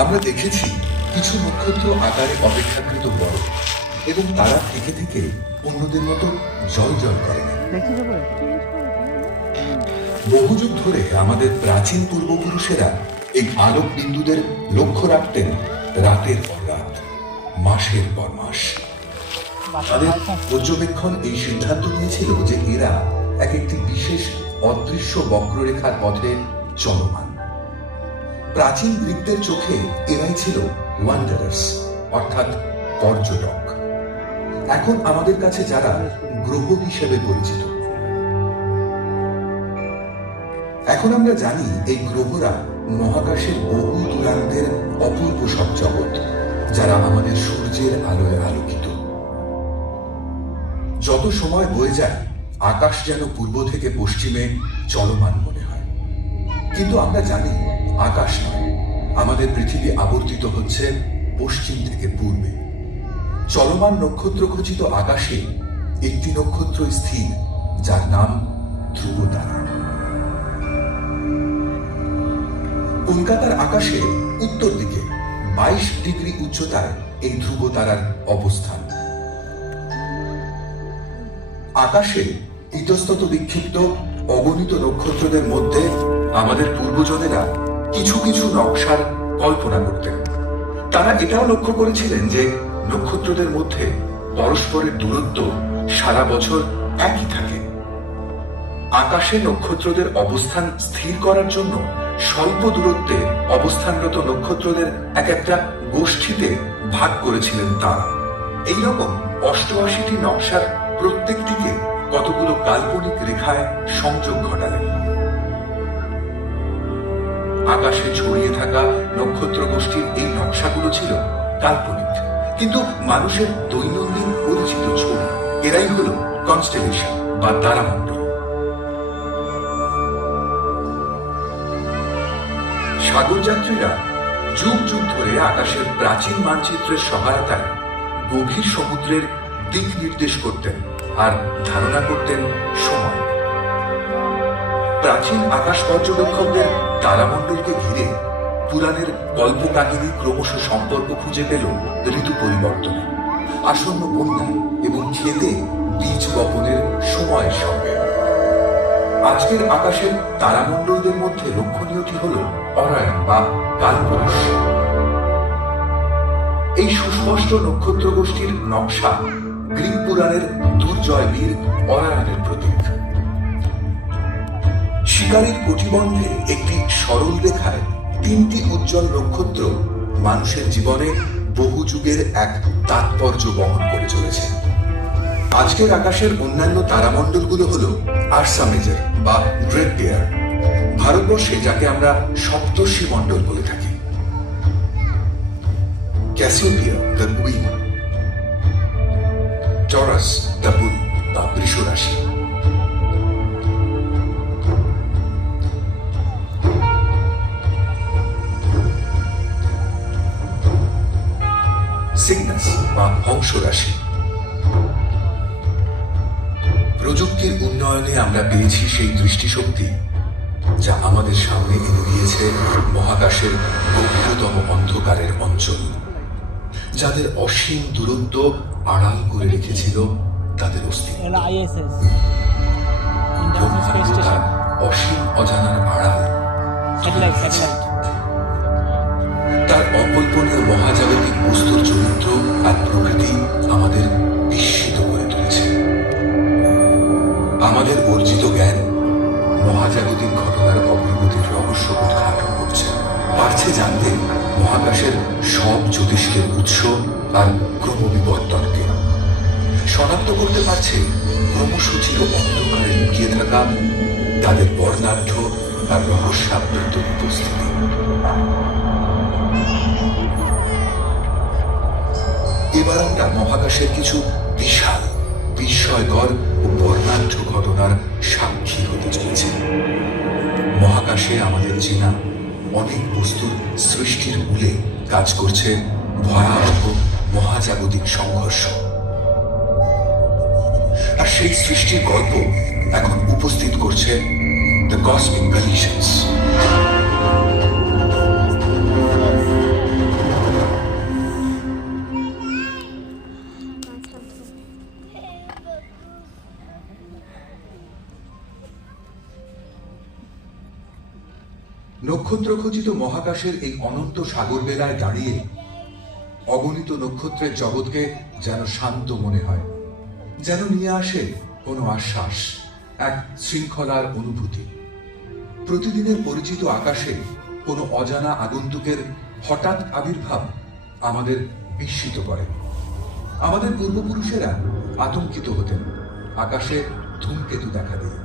আমরা দেখেছি কিছু নক্ষত্র আকারে অপেক্ষাকৃত বড় এবং তারা থেকে থেকে অন্যদের মতো জ্বলজ্বল করে না। বহু যুগ ধরে আমাদের প্রাচীন পূর্বপুরুষেরা এই আলোক বিন্দুদের লক্ষ্য রাখতেন রাতের পর রাত, মাসের পর মাস। তাদের পর্যবেক্ষণ এই সিদ্ধান্ত নিয়েছিল যে এরা এক একটি বিশেষ অদৃশ্য বক্ররেখার পথে চলমান। প্রাচীন গ্রিকদের চোখে এরাই ছিল ওয়ান্ডারার্স, অর্থাৎ পর্যটক। এখন আমাদের কাছে যারা গ্রহ হিসেবে পরিচিত। এখন আমরা জানি এই গ্রহরা মহাকাশের বহু দূরান্তের অপূর্ব সব জগৎ, যারা আমাদের সূর্যের আলোয় আলোকিত। যত সময় বয়ে যায় আকাশ যেন পূর্ব থেকে পশ্চিমে চলমান মনে হয়, কিন্তু আমরা জানি আকাশ নয়, আমাদের পৃথিবী আবর্তিত হচ্ছে পশ্চিম থেকে পূর্বে। চলমান নক্ষত্র খচিত আকাশে একটি নক্ষত্র স্থির, যার নাম ধ্রুবতারা। কলকাতার আকাশে উত্তর দিকে 22 ডিগ্রি উচ্চতায় এই ধ্রুবতারার অবস্থান। আকাশে ইতস্তত বিক্ষিপ্ত অগণিত নক্ষত্রদের মধ্যে আমাদের পূর্বজনেরা কিছু কিছু নকশার কল্পনা করতেন। তারা এটাও লক্ষ্য করেছিলেন যে নক্ষত্রদের মধ্যে পরস্পরের দূরত্ব সারা বছর একই থাকে। আকাশে নক্ষত্রদের অবস্থান স্থির করার জন্য স্বল্প দূরত্বে অবস্থানরত নক্ষত্রদের এক একটা গোষ্ঠীতে ভাগ করেছিলেন তারা। এইরকম 88টি নকশার প্রত্যেকটিকে কতগুলো কাল্পনিক রেখায় সংযোগ ঘটালেন। আকাশে ছড়িয়ে থাকা নক্ষত্র গোষ্ঠীর এই নকশাগুলো ছিল কাল্পনিক, কিন্তু মানুষের দৈনন্দিন পরিচিত ছবি। এরাই হলো কনস্টেলেশন বা তারামণ্ডল। সাগরযাত্রীরা যুগ যুগ ধরে আকাশের প্রাচীন মানচিত্রের সহায়তায় গভীর সমুদ্রের দিক নির্দেশ করতেন আর ধারণা করতেন সময়। প্রাচীন আকাশ পর্যবেক্ষকদের তারামণ্ডলকে ঘিরে পুরাণের কল্পকাহিনী ক্রমশ সম্পর্ক খুঁজে পেল ঋতু পরিবর্তনে, আসন্ন বন্যা এবং খেতে বীজ বপনের সময়ের সঙ্গে। আজকের আকাশের তারামণ্ডলদের মধ্যে লক্ষণীয়টি হল অরায়ন বা কালপুরুষ। এই সুস্পষ্ট নক্ষত্র গোষ্ঠীর নকশা গ্রিক পুরাণের দুর্জয় বীর অরায়নের প্রতীক। শিকারীর কটিবন্ধে একটি সরল রেখায় 3টি উজ্জ্বল নক্ষত্র মানুষের জীবনে বহু যুগের এক তাৎপর্য বহন করে চলেছে। আজকের আকাশের অন্যান্য তারামণ্ডলগুলো হল আরসা মেজর বা গ্রেট বেয়ার, ভারতবর্ষে যাকে আমরা সপ্তর্ষি মণ্ডল বলে থাকি, Cassiopeia the queen, Taurus the bull বা বৃষ রাশি, সিগনাস বা হংস রাশি। প্রযুক্তির উন্নয়নে আমরা পেয়েছি সেই দৃষ্টিশক্তি যা আমাদের সামনে এনে দিয়েছে মহাকাশের গভীরতম অন্ধকারের অঞ্চল, যাদের অসীম দূরত্ব আড়াল করে রেখেছিল তাদের অস্তিত্ব। ব্রহ্মাণ্ডতার অসীম অজানার আড়াল তার অকল্পনীয় মহাজাগতিক বস্তুর চরিত্র আর প্রকৃতি আমাদের বিস্মিত করে তুলেছে। আমাদের অর্জিত জ্ঞান মহাজাগতিক ঘটনার অগ্রগতির রহস্য উদ্ঘাটন করছে, পারছে জানতে মহাকাশের সব জ্যোতিষ্কের উৎস আর ক্রমবিবর্তনকে, শনাক্ত করতে পারছে ক্রমসূচির অন্ধকারে লুকিয়ে থাকা তাদের বর্ণাঢ্য আর রহস্যাবৃত উপস্থিতি। এবার আমরা মহাকাশের কিছু বিশাল, বিস্ময়কর ও বর্ণাঢ্য ঘটনার সাক্ষী হতে চলেছে। মহাকাশে আমাদের চেনা অনেক বস্তুর সৃষ্টির মূলে কাজ করছে ভয়াবহ মহাজাগতিক সংঘর্ষ, আর সেই সৃষ্টির গল্প এখন উপস্থিত করছে দ্য কসমিক কলিশনস। নক্ষত্রখচিত মহাকাশের এই অনন্ত সাগর বেলায় দাঁড়িয়ে অগণিত নক্ষত্রের জগৎকে যেন শান্ত মনে হয়, যেন নিয়ে আসে কোনো আশ্বাস, এক শৃঙ্খলার অনুভূতি। প্রতিদিনের পরিচিত আকাশে কোনো অজানা আগন্তুকের হঠাৎ আবির্ভাব আমাদের বিস্মিত করে। আমাদের পূর্বপুরুষেরা আতঙ্কিত হতেন আকাশে ধূমকেতু দেখা দিয়ে।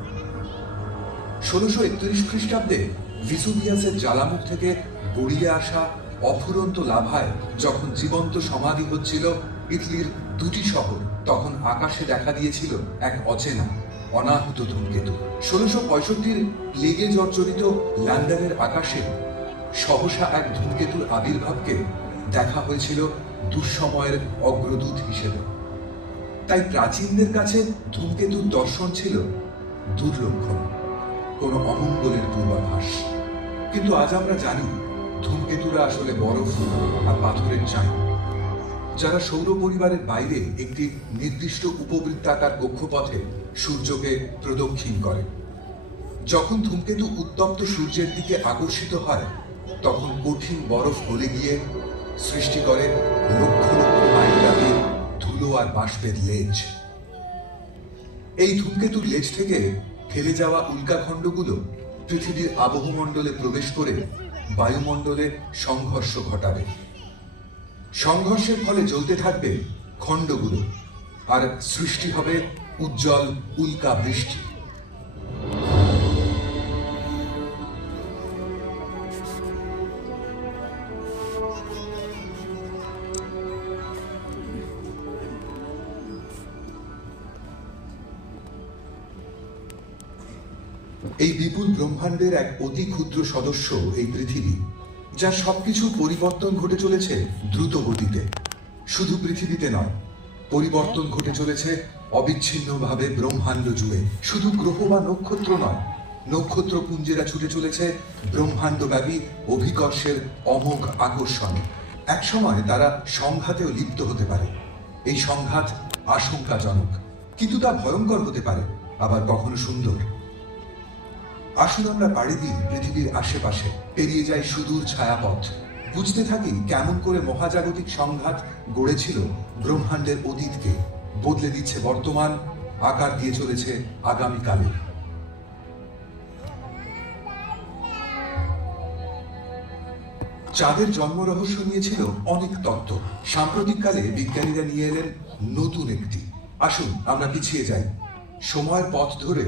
1631 খ্রিস্টাব্দে ভিসুভিয়াসের জ্বালামুখ থেকে গড়িয়ে আসা অফুরন্ত লাভায় যখন জীবন্ত সমাধি হচ্ছিল ইতালির দুটি শহর, তখন আকাশে দেখা দিয়েছিল এক অচেনা অনাহুত ধূমকেতু। 1665 প্লেগে জর্জরিত লন্ডনের আকাশে সহসা এক ধূমকেতুর আবির্ভাবকে দেখা হয়েছিল দুঃসময়ের অগ্রদূত হিসেবে। তাই প্রাচীনদের কাছে ধূমকেতুর দর্শন ছিল দুর্লক্ষণ, কোনো অমঙ্গলের পূর্বাভাস। কিন্তু আজ আমরা জানি ধূমকেতুরা আসলে বরফ আর পাথরের চাই, যারা সৌর পরিবারের বাইরে একটি নির্দিষ্ট উপবৃত্তাকার কক্ষপথে সূর্যকে প্রদক্ষিণ করে। যখন ধূমকেতু উত্তপ্ত সূর্যের দিকে আকর্ষিত হয়, তখন কঠিন বরফ গলে গিয়ে সৃষ্টি করে লক্ষ লক্ষ মাইলব্যাপী ধুলো আর বাষ্পের লেজ। এই ধূমকেতুর লেজ থেকে ফেলে যাওয়া উল্কাখণ্ডগুলো পৃথিবীর আবহমণ্ডলে প্রবেশ করে বায়ুমণ্ডলে সংঘর্ষ ঘটাবে। সংঘর্ষের ফলে জ্বলতে থাকবে খণ্ডগুলো, আর সৃষ্টি হবে উজ্জ্বল উল্কা বৃষ্টি। এই বিপুল ব্রহ্মাণ্ডের এক অতি ক্ষুদ্র সদস্য এই পৃথিবী, যার সবকিছুর পরিবর্তন ঘটে চলেছে দ্রুত গতিতে। শুধু পৃথিবীতে নয়, পরিবর্তন ঘটে চলেছে অবিচ্ছিন্নভাবে ব্রহ্মাণ্ড জুড়ে। শুধু গ্রহ বা নক্ষত্র নয়, নক্ষত্রপুঞ্জেরা ছুটে চলেছে ব্রহ্মাণ্ডব্যাপী অভিকর্ষের অমোঘ আকর্ষণে। একসময় তারা সংঘাতেও লিপ্ত হতে পারে। এই সংঘাত আশঙ্কাজনক, কিন্তু তা ভয়ঙ্কর হতে পারে, আবার কখনো সুন্দর। আসুন আমরা পাড়ি দিই পৃথিবীর আশেপাশে, পেরিয়ে যাই সুদূর ছায়াপথ, বুঝতে থাকি কেমন করে মহাজাগতিক সংঘাত গড়েছিল ব্রহ্মাণ্ডের অতীতকে, বদলে দিচ্ছে বর্তমান, আকার দিয়ে চলেছে আগামীকালে। চাঁদের জন্ম রহস্য নিয়েছিল অনেক তত্ত্ব। সাম্প্রতিককালে বিজ্ঞানীরা নিয়ে এলেন নতুন একটি। আসুন আমরা পিছিয়ে যাই সময়ের পথ ধরে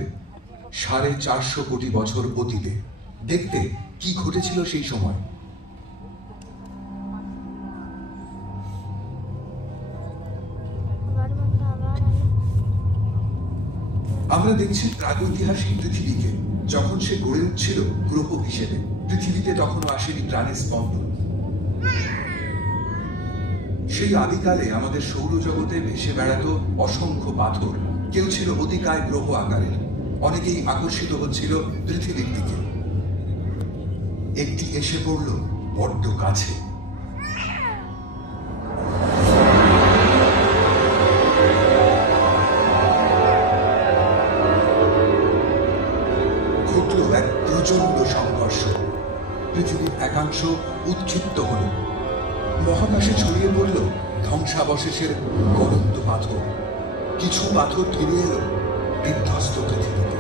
450 কোটি বছর অতীতে, দেখতে কি ঘটেছিল সেই সময়। আমরা দেখছি প্রাগৈতিহাসিক পৃথিবীকে, যখন সে গড়ে উঠছিল গ্রহ হিসেবে। পৃথিবীতে তখনও আসেনি প্রাণের স্পন্দন। সেই আদিকালে আমাদের সৌরজগতে ভেসে বেড়াতো অসংখ্য পাথর। কেউ ছিল অতিকায় গ্রহ আকারের, অনেকেই আকর্ষিত হচ্ছিল পৃথিবীর দিকে। একটি এসে পড়ল বড্ড কাছে। ঘটল এক প্রচন্ড সংঘর্ষ। পৃথিবীর একাংশ উৎক্ষিপ্ত হল, মহাকাশে ছড়িয়ে পড়ল ধ্বংসাবশেষের গলন্ত পাথর। কিছু পাথর ফিরে এলো বিধ্বস্ত পৃথিবীতে।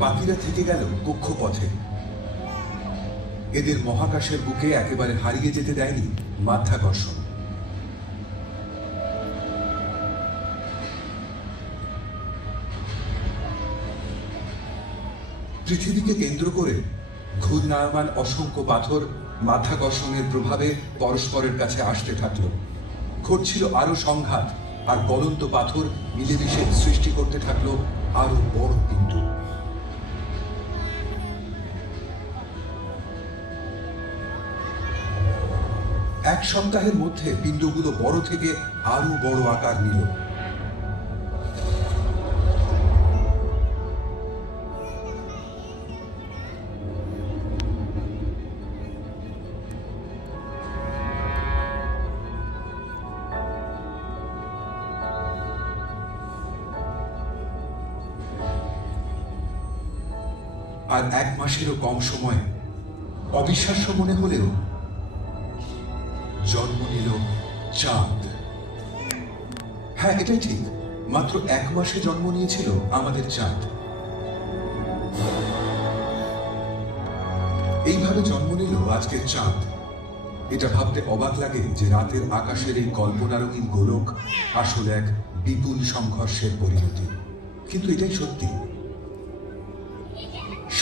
বাকিরা থেকে গেল কক্ষপথে। এদের মহাকাশের বুকে একেবারে হারিয়ে যেতে দেয়নি মাধ্যাকর্ষণ। পৃথিবীকে কেন্দ্র করে ঘূর্ণায়মান অসংখ্য পাথর মাধ্যাকর্ষণের প্রভাবে পরস্পরের কাছে আসতে থাকল। ঘটছিল আরো সংঘাত, আর গলন্ত পাথর মিলেমিশে সৃষ্টি করতে থাকলো আরো বড় পিণ্ড। এক সপ্তাহের মধ্যে পিণ্ডগুলো বড় থেকে আরো বড় আকার নিল। আর 1 মাসেরও কম সময়ে অবিশ্বাস্য মনে হলেও জন্ম নিল চাঁদ। হ্যাঁ, এটাই ঠিক, মাত্র 1 মাসে জন্ম নিয়েছিল আমাদের চাঁদ। এইভাবে জন্ম নিল আজকের চাঁদ। এটা ভাবতে অবাক লাগে যে রাতের আকাশের এই কল্পনারঙিন গোলক আসলে এক বিপুল সংঘর্ষের পরিণতি, কিন্তু এটাই সত্যি।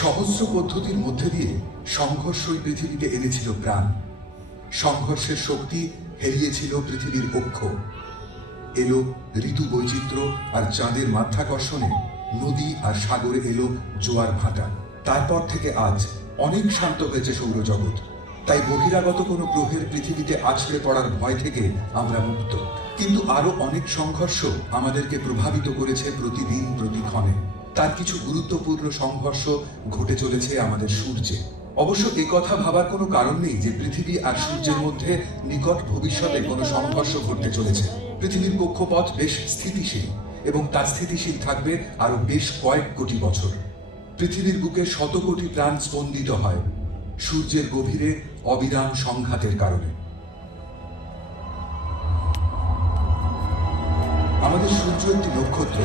সহস্র পদ্ধতির মধ্যে দিয়ে সংঘর্ষই পৃথিবীতে এনেছিল প্রাণ। সংঘর্ষের শক্তি হেরিয়েছিল পৃথিবীর অক্ষ। এলো ঋতু বৈচিত্র্য আর চাঁদের মাধ্যাকর্ষণে নদী আর সাগরে এলো জোয়ার ভাটা। তারপর থেকে আজ অনেক শান্ত হয়েছে সৌরজগৎ। তাই বহিরাগত কোনো গ্রহের পৃথিবীতে আছড়ে পড়ার ভয় থেকে আমরা মুক্ত। কিন্তু আরো অনেক সংঘর্ষ আমাদেরকে প্রভাবিত করেছে প্রতিদিন প্রতিক্ষণে। তার কিছু গুরুত্বপূর্ণ সংঘর্ষ ঘটে চলেছে আমাদের সূর্যে। অবশ্য কথা ভাবার কোনো কারণ নেই যে পৃথিবী আর সূর্যের মধ্যে নিকট ভবিষ্যতে কোনো সংঘর্ষ ঘটতে চলেছে। পৃথিবীর কক্ষপথ বেশ স্থিতিশীল এবং তা স্থিতিশীল থাকবে আরো বেশ কয়েক কোটি বছর। পৃথিবীর বুকে শত কোটি প্রাণ স্পন্দিত হয় সূর্যের গভীরে অবিরাম সংঘাতের কারণে। আমাদের সূর্য একটি নক্ষত্র,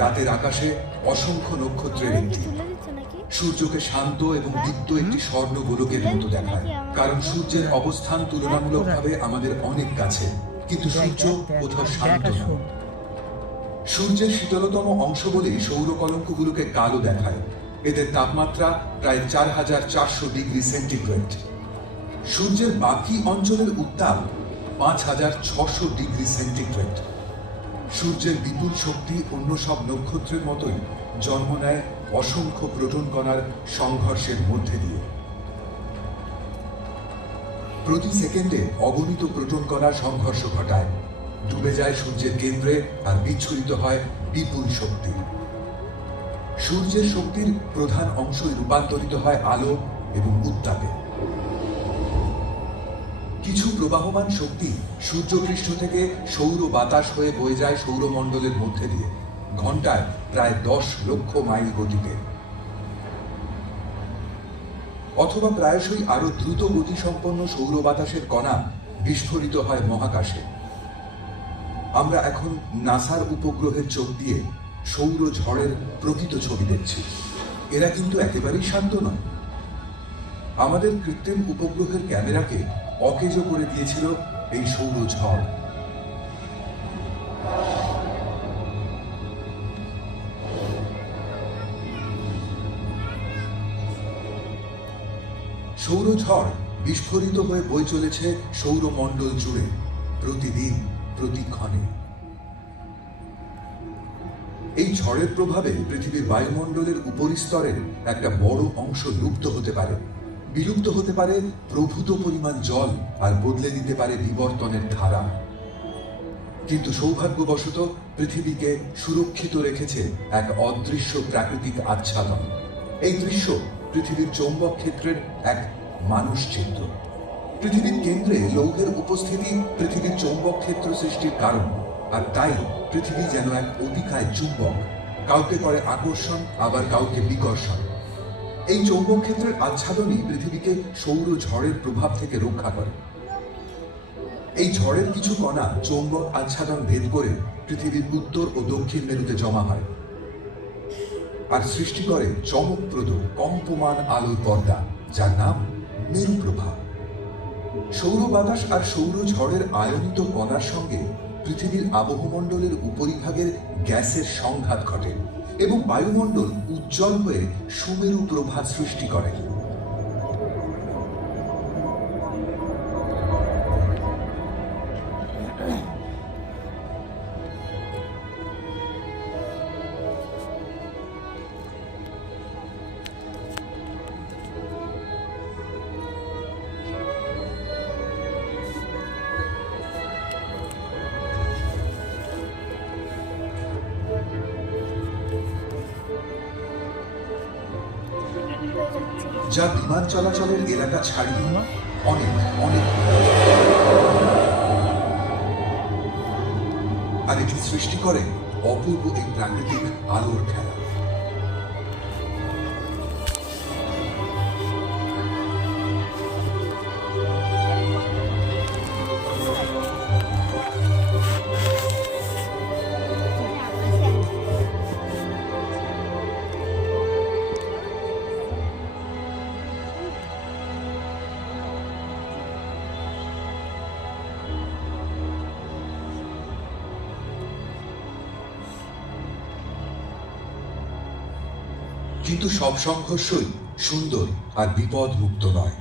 রাতের আকাশে অসংখ্য নক্ষত্রের একটি। সূর্যকে শান্ত এবং দীপ্ত একটি স্বর্ণ গোলকের মতো দেখায়, কারণ সূর্যের অবস্থান তুলনামূলকভাবে আমাদের অনেক কাছে, কিন্তু সূর্য কোথাও শান্ত নয়। সূর্যের শীতলতম অংশ বলেই সৌরকলঙ্কগুলোকে কালো দেখায়। এদের তাপমাত্রা প্রায় 4400 ডিগ্রি সেন্টিগ্রেড। সূর্যের বাকি অঞ্চলের উত্তাপ 5600 ডিগ্রি সেন্টিগ্রেড। সূর্যের বিপুল শক্তি অন্য সব নক্ষত্রের মতোই জন্ম নেয় অসংখ্য প্রোটন কণার সংঘর্ষের মধ্যে দিয়ে। প্রতি সেকেন্ডে অগণিত প্রোটন কণার সংঘর্ষ ঘটায়, ডুবে যায় সূর্যের কেন্দ্রে আর বিচ্ছুরিত হয় বিপুল শক্তি। সূর্যের শক্তির প্রধান অংশই রূপান্তরিত হয় আলো এবং উত্তাপে। কিছু প্রবাহমান শক্তি সূর্যপৃষ্ঠ থেকে সৌর বাতাস হয়ে বয়ে যায় সৌরমণ্ডলের মধ্যে দিয়ে, ঘন্টায় প্রায় 10 লক্ষ মাইল গতিতে, অথবা প্রায়শই আরো দ্রুত গতিসম্পন্ন সৌর বাতাসের কণা বিস্ফোরিত হয় মহাকাশে। আমরা এখন নাসার উপগ্রহের চোখ দিয়ে সৌর ঝড়ের প্রকৃত ছবি দেখছি। এরা কিন্তু একেবারেই শান্ত নয়। আমাদের কৃত্রিম উপগ্রহের ক্যামেরাকে অকেজো করে দিয়েছিল এই সৌর ঝড়। সৌর ঝড় বিস্ফোরিত হয়ে বয়ে চলেছে সৌরমণ্ডল জুড়ে, প্রতিদিন প্রতিক্ষণে। এই ঝড়ের প্রভাবে পৃথিবীর বায়ুমণ্ডলের উপরিস্তরের একটা বড় অংশ লুপ্ত হতে পারে, বিলুপ্ত হতে পারে প্রভূত পরিমাণ জল, আর বদলে দিতে পারে বিবর্তনের ধারা। কিন্তু সৌভাগ্যবশত পৃথিবীকে সুরক্ষিত রেখেছে এক অদৃশ্য প্রাকৃতিক আচ্ছাদন। এই দৃশ্য পৃথিবীর চৌম্বক ক্ষেত্রের এক মানুষ চিত্র। পৃথিবীর কেন্দ্রে লৌহের উপস্থিতি পৃথিবীর চৌম্বক ক্ষেত্র সৃষ্টির কারণ, আর তাই পৃথিবী যেন এক অতিকায় চুম্বক, কাউকে করে আকর্ষণ আবার কাউকে বিকর্ষণ। এই চৌম্বক ক্ষেত্রের আচ্ছাদনই পৃথিবীকে সৌর ঝড়ের প্রভাব থেকে রক্ষা করে। এই ঝড়ের কিছু কণা চৌম্বক আচ্ছাদন ভেদ করে পৃথিবীর উত্তর ও দক্ষিণ মেরুতে জমা হয় আর সৃষ্টি করে চমকপ্রদ কম্পমান আলোর পর্দা, যার নাম মেরু প্রভা। সৌর বাতাস আর সৌর ঝড়ের আয়নিত কণার সঙ্গে পৃথিবীর আবহমণ্ডলের উপরিভাগের গ্যাসের সংঘাত ঘটে এবং বায়ুমণ্ডল উজ্জ্বল হয়ে সুমেরু প্রভা সৃষ্টি করে। যা বিমান চলাচলের এলাকা ছাড়িয়ে অনেক অনেক, আর এটি সৃষ্টি করে অপূর্ব এই প্রাকৃতিক আলোর খেলা। কিন্তু সব সংঘর্ষই সুন্দর আর বিপদ মুক্ত নয়।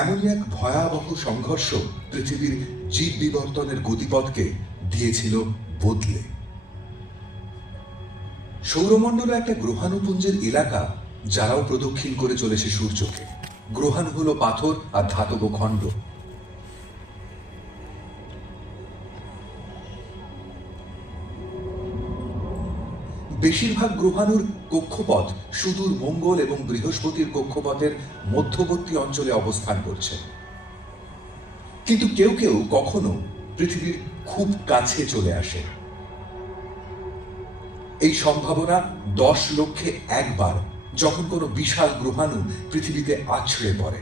এমনই এক ভয়াবহ সংঘর্ষ পৃথিবীর জীব বিবর্তনের গতিপথকে দিয়েছিল বদলে। সৌরমণ্ডলে একটা গ্রহাণুপুঞ্জের এলাকা যারাও প্রদক্ষিণ করে চলেছে সূর্যকে। গ্রহাণু হলো পাথর আর ধাতব খণ্ড। বেশিরভাগ গ্রহাণুর কক্ষপথ সুদূর মঙ্গল এবং বৃহস্পতির কক্ষপথের মধ্যবর্তী অঞ্চলে অবস্থান করছে, কিন্তু কেউ কেউ কখনো পৃথিবীর খুব কাছে চলে আসে। এই সম্ভাবনা 10 লক্ষে একবার, যখন কোনো বিশাল গ্রহাণু পৃথিবীতে আছড়ে পড়ে।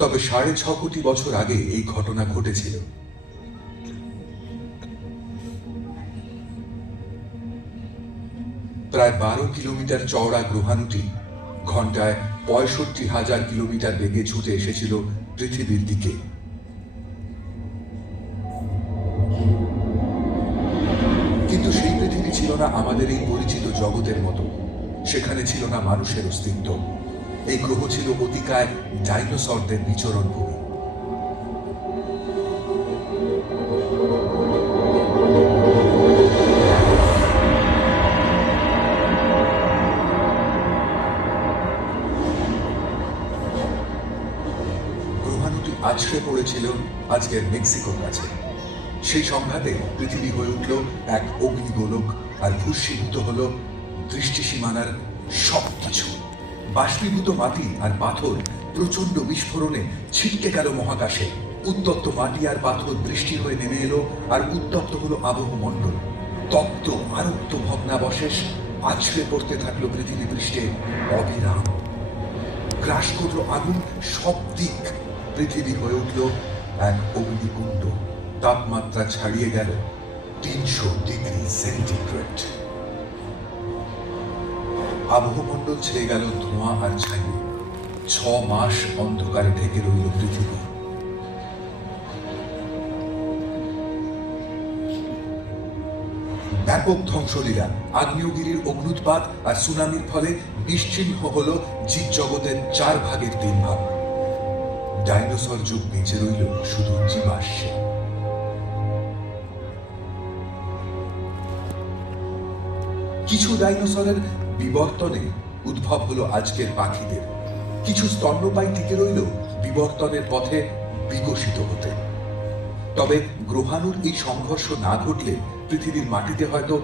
তবে 6.5 কোটি বছর আগে এই ঘটনা ঘটেছিল। প্রায় 12 কিলোমিটার চওড়া গ্রহাণুটি ঘন্টায় 65,000 কিলোমিটার বেগে ছুটে এসেছিল পৃথিবীর দিকে। কিন্তু সেই পৃথিবী ছিল না আমাদের এই পরিচিত জগতের মতো। সেখানে ছিল না মানুষের অস্তিত্ব। এই গ্রহ ছিল অতিকায় ডাইনোসরদের বিচরণ ভূমি। গ্রহাণুটি আছড়ে পড়েছিল আজকের মেক্সিকোর কাছে। সেই সংঘাতে পৃথিবী হয়ে উঠল এক অগ্নিগোলক, আর ভূস্মীভূত হল দৃষ্টিসীমানার সবকিছু। বাষ্পীভূত মাটি আর পাথর প্রচন্ড বিস্ফোরণে ছিটকে গেল মহাকাশে। উত্তপ্ত মাটি আর পাথর বৃষ্টি হয়ে নেমে এলো, আর উত্তপ্ত হলো আবহমণ্ডল। তপ্ত আরক্ত ভগ্নাবশেষ আছড়ে পড়তে থাকলো পৃথিবী পৃষ্ঠে অবিরাম। গ্রাস করল আগুন সব দিক। পৃথিবী হয়ে উঠল এক অগ্নিকুণ্ড। তাপমাত্রা ছাড়িয়ে গেল 300 ডিগ্রি সেন্টিগ্রেড। আবহমণ্ডল ছেয়ে গেল ধোঁয়া আর ছাইয়ে। 6 মাস অন্ধকারে ঢেকে রইল পৃথিবী। ব্যাপক ধ্বংসলীলা, আগ্নেয়গিরির অগ্নুৎপাত আর সুনামির ফলে নিশ্চিহ্ন হল জীবজগতের 4 ভাগের 3 ভাগ। ডাইনোসর যুগ বেঁচে রইল শুধু জীবাশ্মে। কিছু ডাইনোসরের বিবর্তনে উদ্ভব হলো আজকের পাখিদের। কিছু স্তন্যপায়ী টিকে রইল বিবর্তনের পথে বিকশিত হতে। তবে গ্রহাণুর এই সংঘর্ষ না ঘটলে পৃথিবীর মাটিতে হয়তো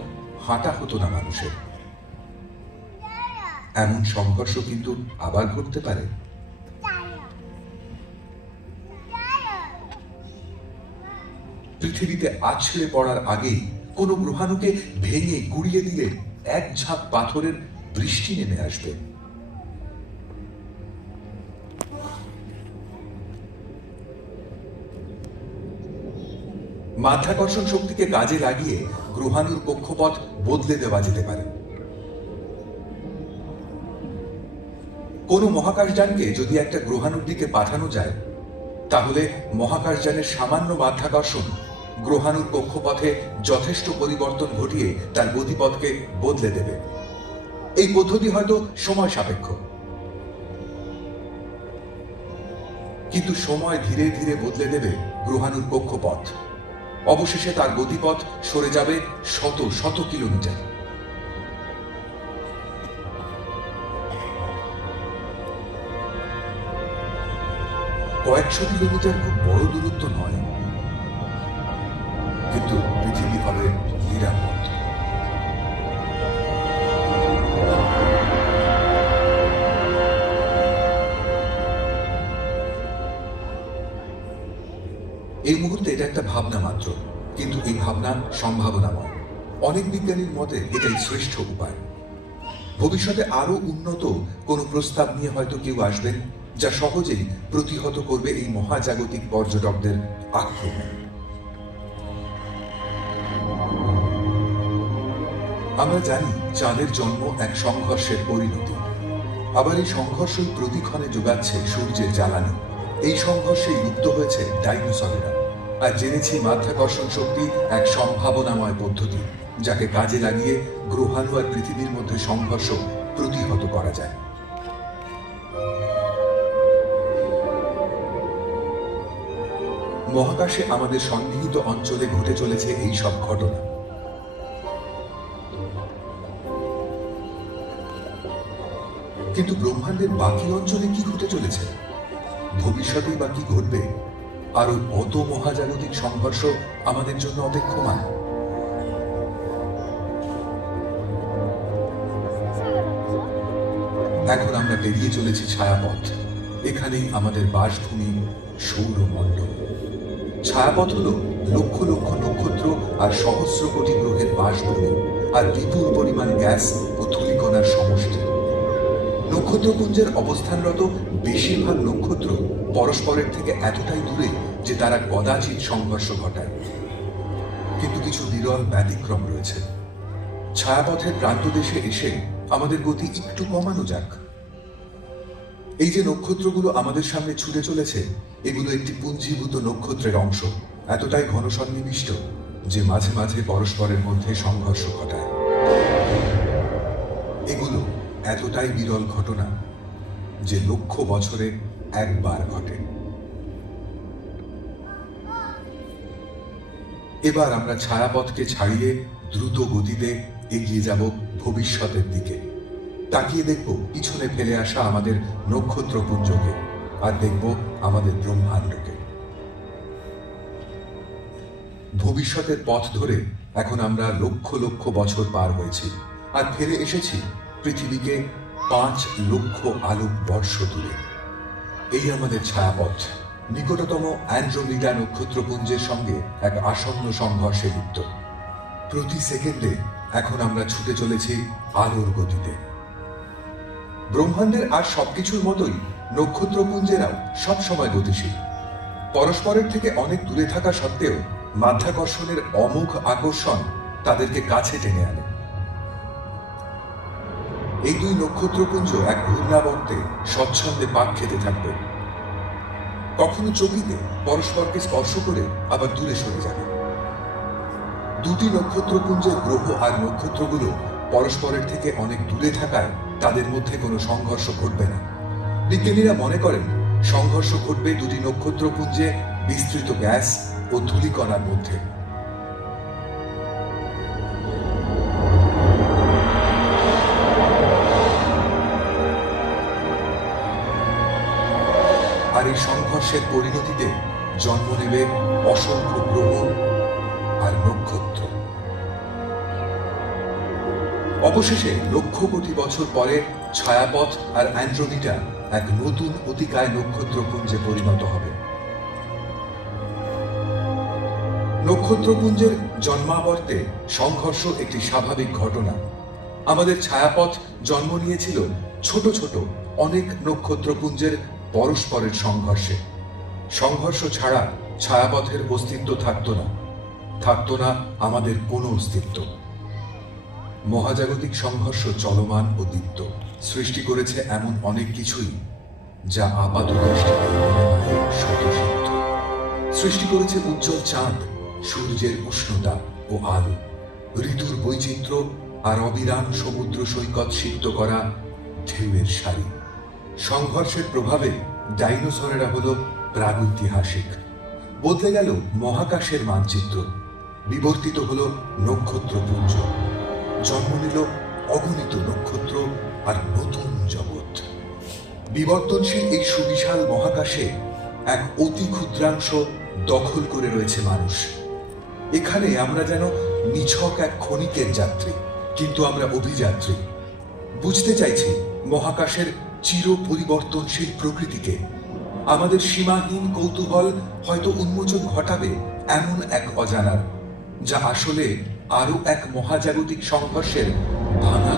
হাঁটা হতো না মানুষের। এমন সংঘর্ষ কিন্তু আবার ঘটতে পারে। পৃথিবীতে আছড়ে পড়ার আগেই কোনো গ্রহাণুকে ভেঙে গুড়িয়ে দিলে এক ঝাঁক পাথরের বৃষ্টি নেমে আসবে। মাধ্যাকর্ষণ শক্তিকে কাজে লাগিয়ে গ্রহাণুর কক্ষপথ বদলে দেওয়া যেতে পারে। কোনো মহাকাশযানকে যদি একটা গ্রহাণুর দিকে পাঠানো যায়, তাহলে মহাকাশযানের সামান্য মাধ্যাকর্ষণ গ্রহাণুর কক্ষপথে যথেষ্ট পরিবর্তন ঘটিয়ে তার গতিপথকে বদলে দেবে। এই পদ্ধতি হয়তো সময় সাপেক্ষ, কিন্তু সময় ধীরে ধীরে বদলে দেবে গ্রহাণুর কক্ষপথ। অবশেষে তার গতিপথ সরে যাবে শত শত কিলোমিটার। কয়েকশো কিলোমিটার খুব বড় দূরত্ব নয়, কিন্তু পৃথিবী হবে নিরাপদ। এই মুহূর্তে এটা একটা ভাবনা মাত্র, কিন্তু এই ভাবনা সম্ভাবনাময়। অনেক বিজ্ঞানীর মতে এটাই শ্রেষ্ঠ উপায়। ভবিষ্যতে আরো উন্নত কোনো প্রস্তাব নিয়ে হয়তো কেউ আসবেন, যা সহজেই প্রতিহত করবে এই মহাজাগতিক পর্যটকদের আক্রমণ। আমরা জানি চাঁদের জন্ম এক সংঘর্ষের পরিণতি। আবার এই সংঘর্ষই প্রতিক্ষণে যোগাচ্ছে সূর্যের জ্বালানি। এই সংঘর্ষে লিপ্ত হয়েছে ডাইনোসরেরা। আর জেনেছি মাধ্যাকর্ষণ শক্তি এক সম্ভাবনাময় পদ্ধতি। যাকে কাজে লাগিয়ে গ্রহাণু আর পৃথিবীর মধ্যে সংঘর্ষ প্রতিহত করা যায়। মহাকাশে আমাদের সন্নিহিত অঞ্চলে ঘটে চলেছে এই সব ঘটনা। কিন্তু ব্রহ্মাণ্ডের বাকি অঞ্চলে কি ঘটে চলেছে? ভবিষ্যতেই বা কি ঘটবে? আরো কত মহাজাগতিক সংঘর্ষ আমাদের জন্য অপেক্ষমান? এখন আমরা পেরিয়ে চলেছি ছায়াপথ। এখানেই আমাদের বাসভূমি সৌরমণ্ডল। ছায়াপথ হল লক্ষ লক্ষ নক্ষত্র আর সহস্র কোটি গ্রহের বাসভূমি আর বিপুল পরিমাণ গ্যাস ও ধূলিকণার সমষ্টি। নক্ষত্রপুঞ্জের অবস্থানরত বেশিরভাগ নক্ষত্র পরস্পরের থেকে এতটাই দূরে যে তারা কদাচিৎ সংঘর্ষ ঘটায়। কিন্তু কিছু বিরল ব্যতিক্রম রয়েছে। ছায়াপথের প্রান্তদেশে এসে আমাদের গতি একটু কমানো যাক। এই যে নক্ষত্রগুলো আমাদের সামনে ছুটে চলেছে, এগুলো একটি পুঞ্জীভূত নক্ষত্রের অংশ, এতটাই ঘন সন্নিবিষ্ট যে মাঝে মাঝে পরস্পরের মধ্যে সংঘর্ষ ঘটায়। এগুলো এতটাই বিরল ঘটনা যে লক্ষ বছরে একবার ঘটে। এবার আমরা ছায়াপথকে ছাড়িয়ে দ্রুত গতিতে এগিয়ে যাব ভবিষ্যতের দিকে। তাকিয়ে দেখব পিছনে ফেলে আসা আমাদের নক্ষত্রপুঞ্জকে, আর দেখব আমাদের ব্রহ্মাণ্ডকে। ভবিষ্যতের পথ ধরে এখন আমরা লক্ষ লক্ষ বছর পার হয়েছি আর ফিরে এসেছি পৃথিবীকে 5 লক্ষ আলোক বর্ষ দূরে। এই আমাদের ছায়াপথ নিকটতম অ্যান্ড্রোমিডা নক্ষত্রপুঞ্জের সঙ্গে এক আসন্ন সংঘর্ষে লিপ্ত। প্রতি সেকেন্ডে এখন আমরা ছুটে চলেছি আলোর গতিতে। ব্রহ্মাণ্ডের আর সবকিছুর মতোই নক্ষত্রপুঞ্জেরাও সবসময় গতিশীল। পরস্পরের থেকে অনেক দূরে থাকা সত্ত্বেও মাধ্যাকর্ষণের অমোঘ আকর্ষণ তাদেরকে কাছে টেনে আনে। এই দুই নক্ষত্রপুঞ্জ এক ঘূর্ণাবর্তে স্বচ্ছন্দে পাক খেতে থাকবে। কখনো চকিতে পরস্পরকে স্পর্শ করে আবার দূরে সরে যাবে। দুটি নক্ষত্রপুঞ্জের গ্রহ আর নক্ষত্রগুলো পরস্পরের থেকে অনেক দূরে থাকায় তাদের মধ্যে কোনো সংঘর্ষ ঘটবে না। বিজ্ঞানীরা মনে করেন সংঘর্ষ ঘটবে দুটি নক্ষত্রপুঞ্জে বিস্তৃত গ্যাস ও ধূলিকণার মধ্যে। আর এই সংঘর্ষের পরিণতিতে জন্ম নেবে অসংখ্য গ্রহ আর নক্ষত্র। অবশেষে লক্ষ কোটি বছর পরে ছায়াপথ আর অ্যান্ড্রোমিডা এক নতুন অতিকায় নক্ষত্রপুঞ্জে পরিণত হবে। নক্ষত্রপুঞ্জের জন্মাবর্তে সংঘর্ষ একটি স্বাভাবিক ঘটনা। আমাদের ছায়াপথ জন্ম নিয়েছিল ছোট ছোট অনেক নক্ষত্রপুঞ্জের পরস্পরের সংঘর্ষে। সংঘর্ষ ছাড়া ছায়াপথের অস্তিত্ব থাকতো না আমাদের কোনো অস্তিত্ব। মহাজাগতিক সংঘর্ষ চলমান ও দীপ্ত, সৃষ্টি করেছে এমন অনেক কিছুই যা আপাতদৃষ্টিতে মনে হয় স্বতঃসিদ্ধ। সৃষ্টি করেছে উজ্জ্বল চাঁদ, সূর্যের উষ্ণতা ও আলো, ঋতুর বৈচিত্র্য আর অবিরাম সমুদ্র সৈকত সিক্ত করা ঢেউয়ের সারি। সংঘর্ষের প্রভাবে ডাইনোসরেরা হলো প্রাগৈতিহাসিক। বদলে গেল মহাকাশের মানচিত্র, বিবর্তিত হলো নক্ষত্রপুঞ্জ, জন্ম নিল অগণিত নক্ষত্র আর নতুন জগৎ। বিবর্তনশীল এই সুবিশাল মহাকাশে এক অতি ক্ষুদ্রাংশ দখল করে রয়েছে মানুষ। এখানে আমরা যেন নিছক এক ক্ষণিকের যাত্রী, কিন্তু আমরা অভিযাত্রী। বুঝতে চাইছি মহাকাশের চির পরিবর্তনশীল প্রকৃতিকে। আমাদের সীমাহীন কৌতূহল হয়তো উন্মোচন ঘটাবে এমন এক অজানার, যা আসলে আরো এক মহাজাগতিক সংঘর্ষের ভাঙা